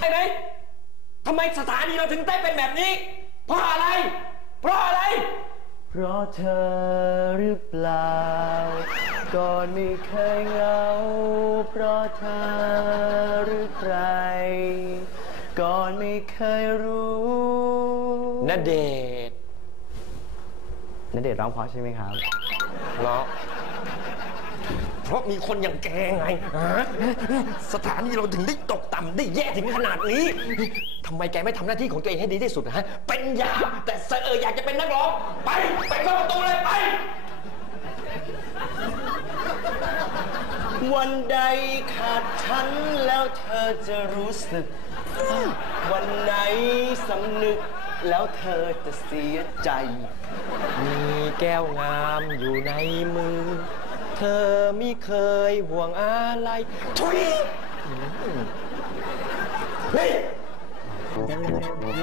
ไอ้ไหมทำไมสถานีเราถึงได้เป็นแบบนี้ เพราะอะไร เพราะอะไร เพราะเธอหรือเปล่า ก่อนไม่เคยเหงา เพราะเธอหรือใคร ก่อนไม่เคยรู้ณเดชน์นเดชน์ร้องเพราะใช่ไหมครับเหรอ เพราะมีคนอย่างแกไงฮะสถานีเราถึงได้ตกต่ำได้แย่ถึงขนาดนี้ทำไมแกไม่ทำหน้าที่ของตัวเองให้ดีที่สุดนะฮะเป็นยามแต่เสออยากจะเป็นนักร้อง ไปไปเข้าประตูเลยไป วันใดขาดฉันแล้วเธอจะรู้สึก วันไหนสำนึกแล้วเธอจะเสียใจ มีแก้วงามอยู่ในมือ เธอไม่เคยห่วงอะไร ทุย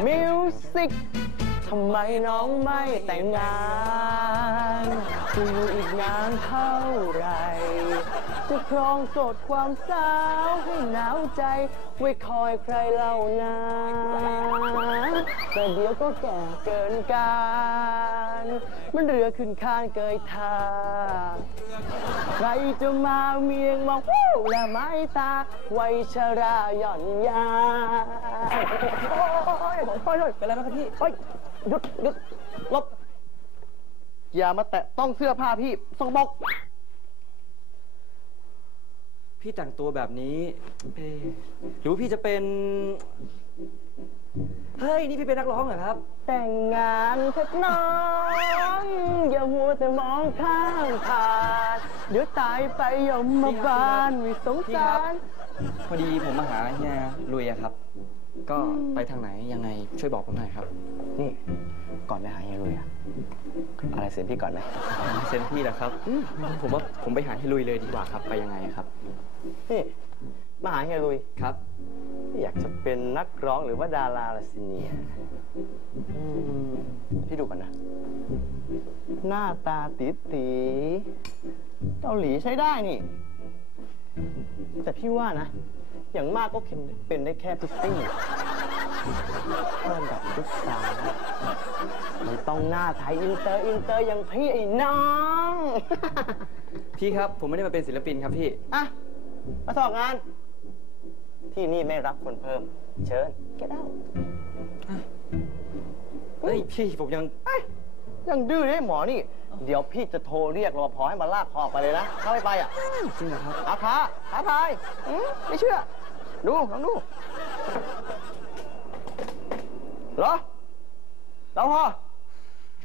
มิวสิกทำไมน้องไม่แต่งงานจะอยู่อีกนานเท่าไหรจะครองโสดความสาวให้หนาวใจ ไว้คอยใครเล่านาแต่เดี๋ยวก็แก่เกินกา มันเรือขึ้นคานเกยทาใครจะมาเมียงมองวู้และไม้ตาไวยชราหย่อนยาโอ้ยโอ้ยโอ้ยเป็นไรไหมครับพี่โอ้ยหยุดหยุดลบอย่ามาแตะต้องเสื้อผ้าพี่สกปรกพี่แต่งตัวแบบนี้เอ๊ะหรือว่าพี่จะเป็น เฮ้ย นี่พี่เป็นนักร้องเหรอครับ แต่งงานเถอะน้อง อย่ามัวแต่มองข้างผ่าน เดี๋ยวตายไปยมมาบานวิสงสาร พอดีผมมาหาเฮียลุยอะครับ ก็ไปทางไหนยังไงช่วยบอกผมหน่อยครับ นี่ก่อนไปหาเฮียลุยอะอะไรเสียพี่ก่อนไหมเซนพี่แหละครับ ผมว่าผมไปหาเฮียลุยเลยดีกว่าครับ ไปยังไงครับ นี่มาหาเฮียลุยครับ อยากจะเป็นนักร้องหรือว่าดาราละสิเนี่ยอืมพี่ดูก่อนนะ หน้าตาตีตีๆเกาหลีใช้ได้นี่ แต่พี่ว่านะ อย่างมากก็เป็นได้แค่พิตตี้เพิ่มแบบลูกสาวมันต้องหน้าไทยอินเตอร์อินเตอร์อย่างพี่ไอ้น้อง พี่ครับ ผมไม่ได้มาเป็นศิลปินครับพี่ อะ มาสอบงาน ที่นี่ไม่รับคนเพิ่ม เชิญ get out เฮ้ยพี่ผมยังเอ้ยยังดื้อเลยหมอนี่ เดี๋ยวพี่จะโทรเรียกรปภให้มาลากคอออกไปเลยนะ ถ้าไม่ไปอะจริงเหรอครับอาท้าท้าทายอืมไม่เชื่อ ดูลองดูเหรอเราพอ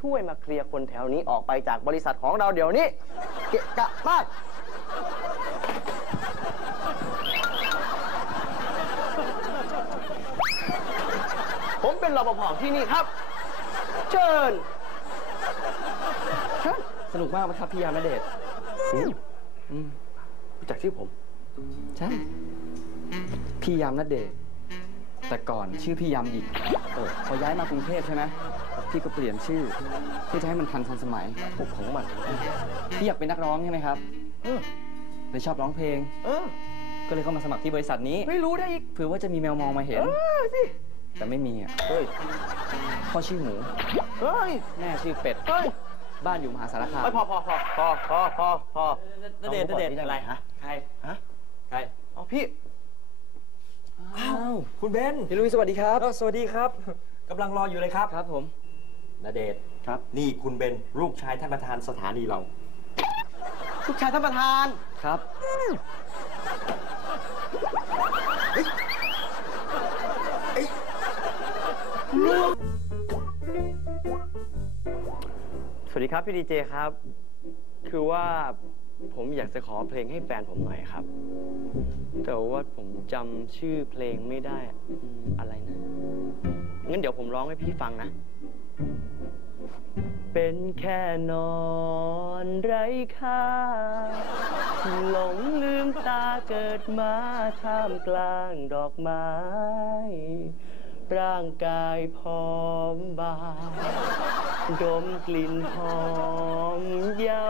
ช่วยมาเคลียร์คนแถวนี้ออกไปจากบริษัทของเราเดี๋ยวนี้ เกะกะมาก เป็นรปภที่นี่ครับ เชิญเชิญสนุกมากไหมครับพี่ยามณเดชน์อืมอืมรู้จักชื่อผม ใช่ พี่ยามณเดชน์แต่ก่อนชื่อพี่ยามหญิงเออพอย้ายมากรุงเทพใช่ไหมพี่ก็เปลี่ยนชื่อเพื่อจะให้มันทันทันสมัยผมของมันพี่อยากเป็นนักร้องใช่ไหมครับเออเลยชอบร้องเพลง เออ ก็เลยเข้ามาสมัครที่บริษัทนี้ ไม่รู้ได้อีกเผื่อว่าจะมีแมวมองมาเห็น เออสิ แต่ไม่มีอะเฮ้ยพ่อชื่อหมู เฮ้ย แม่ชื่อเป็ด เฮ้ย บ้านอยู่มหาสารคามไม่พอพอพอพอพอพอพอณเดชน์ณเดชน์อาอะไรฮะ ใคร ฮะ ใครเอาพี่อ้าวคุณเบนพี่ลุยสวัสดีครับเออสวัสดีครับกำลังรออยู่เลยครับ ครับผมณเดชน์ครับ นี่คุณเบนลูกชายท่านประธานสถานีเรา ลูกชายท่านประธาน ครับ ครับพี่ดีเจครับ คือว่าผมอยากจะขอเพลงให้แฟนผมหน่อยครับ แต่ว่าผมจำชื่อเพลงไม่ได้อืมอะไรนะ งั้นเดี๋ยวผมร้องให้พี่ฟังนะ เป็นแค่นอนไร้ค่า หลงลืมตาเกิดมาท่ามกลางดอกไม้ ร่างกายพร้อมบาง ดมกลิ่นหอมเย้า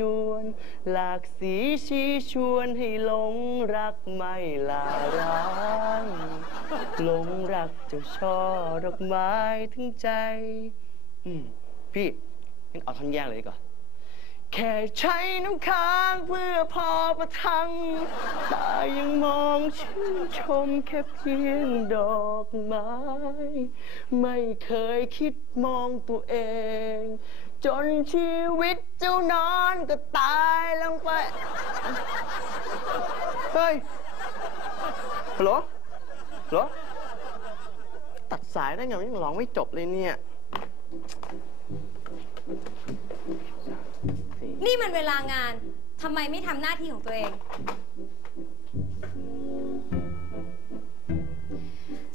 ยวน หลากสีชี้ชวนให้หลงรักไม่ลาร้างหลงรักเจ้าช่อดอกไม้ถึงใจ อืมพี่งั้นเอาท่อนแยกเลยดีกว่า แค่ใช้น้ำค้างเพื่อพอประทัง ตายังมองชื่นชมแค่เพียงดอกไม้ ไม่เคยคิดมองตัวเอง จนชีวิตเจ้านอนก็ตายลงไป เฮ้ยฮัลโหลฮัลโหลตัดสายได้ไงยังร้องไม่จบเลยเนี่ย นี่มันเวลางานทำไมไม่ทำหน้าที่ของตัวเอง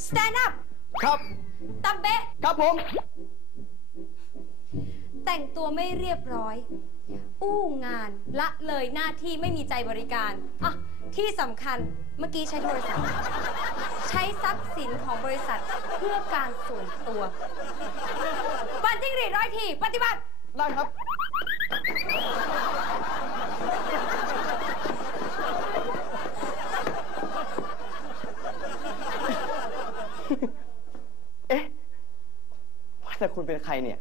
Stand up ครับ ตัมเบะ ครับผม แต่งตัวไม่เรียบร้อย อู้งานละเลยหน้าที่ไม่มีใจบริการอะที่สำคัญเมื่อกี้ใช้โทรศัพท์ ใช้ทรัพย์สินของบริษัทเพื่อการส่วนตัว ปันจิ้งหรีดร้อยที ปฏิบัติ ได้ครับ เอ๊ะ ว่าแต่ คุณเป็นใครเนี่ย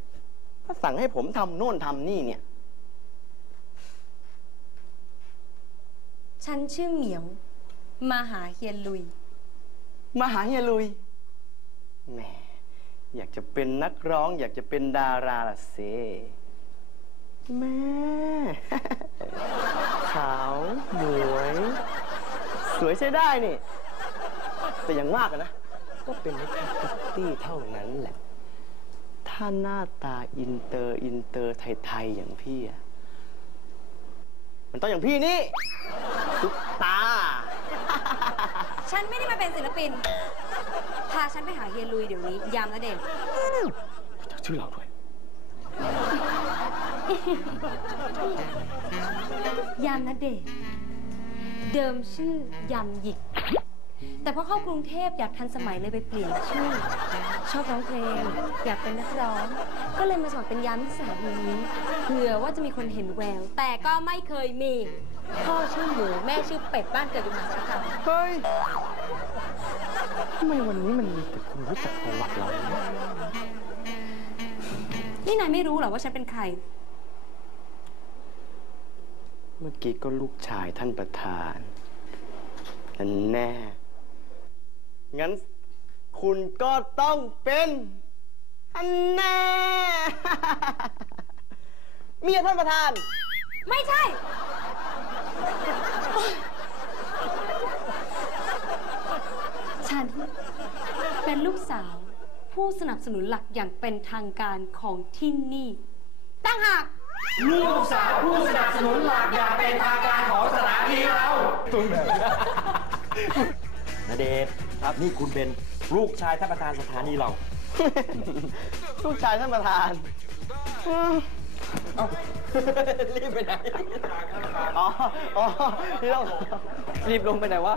ถ้าสั่งให้ผมทำโน่นทำนี่เนี่ย ฉันชื่อเหมียว มาหาเฮียลุย มาหาเฮียลุย แหม อยากจะเป็นนักร้อง อยากจะเป็นดาราล่ะเซแม่ ขาวหมวย สวยใช้ได้นี่ แต่อย่างมากอะนะ ก็เป็นแค่พิตตี้เท่านั้นแหละ ถ้าหน้าตาอินเตอร์อินเตอร์ไทยๆอย่างพี่อะมันต้องอย่างพี่นี่ทุกตา ฉันไม่ได้มาเป็นศิลปิน พาฉันไปหาเฮียลุยเดี๋ยวนี้ ยามและเด่นชื่อเราด้วย ยามนะเดชน์เดิมชื่อยำหยิก แต่พอเข้ากรุงเทพอยากทันสมัยเลยไปเปลี่ยนชื่อ ชอบร้องเพลง อยากเป็นนักร้อง ก็เลยมาสมัครเป็นยามที่สถานีนี้เผื่อว่าจะมีคนเห็นแวว แต่ก็ไม่เคยมี พ่อชื่อหมูแม่ชื่อเป็ดบ้านเกิดอยู่มหาสารคามเฮ้ยทำไมวันนี้มันมีแต่คนรู้จักประวัติเราเนี่ยนี่นายไม่รู้เหรอว่าฉันเป็นใคร เมื่อกี้ก็ลูกชายท่านประธาน นั่นแน่ งั้นคุณก็ต้องเป็นอันแน่เมียท่านประธาน ไม่ใช่ ฉัน เป็นลูกสาว ผู้สนับสนุนหลักอย่างเป็นทางการของที่นี่ ตั้งหาก ลูกสาวผู้สนับสนุนหลักอย่างเป็นทางการของสถานีเรานเดชน์ ครับนี่คุณเป็นลูกชายท่านประธานสถานีเรา ลูกชายท่านประธานอืมรีบไปไหนอ๋ออ๋อพี่ต้องรีบลงไปไหนวะ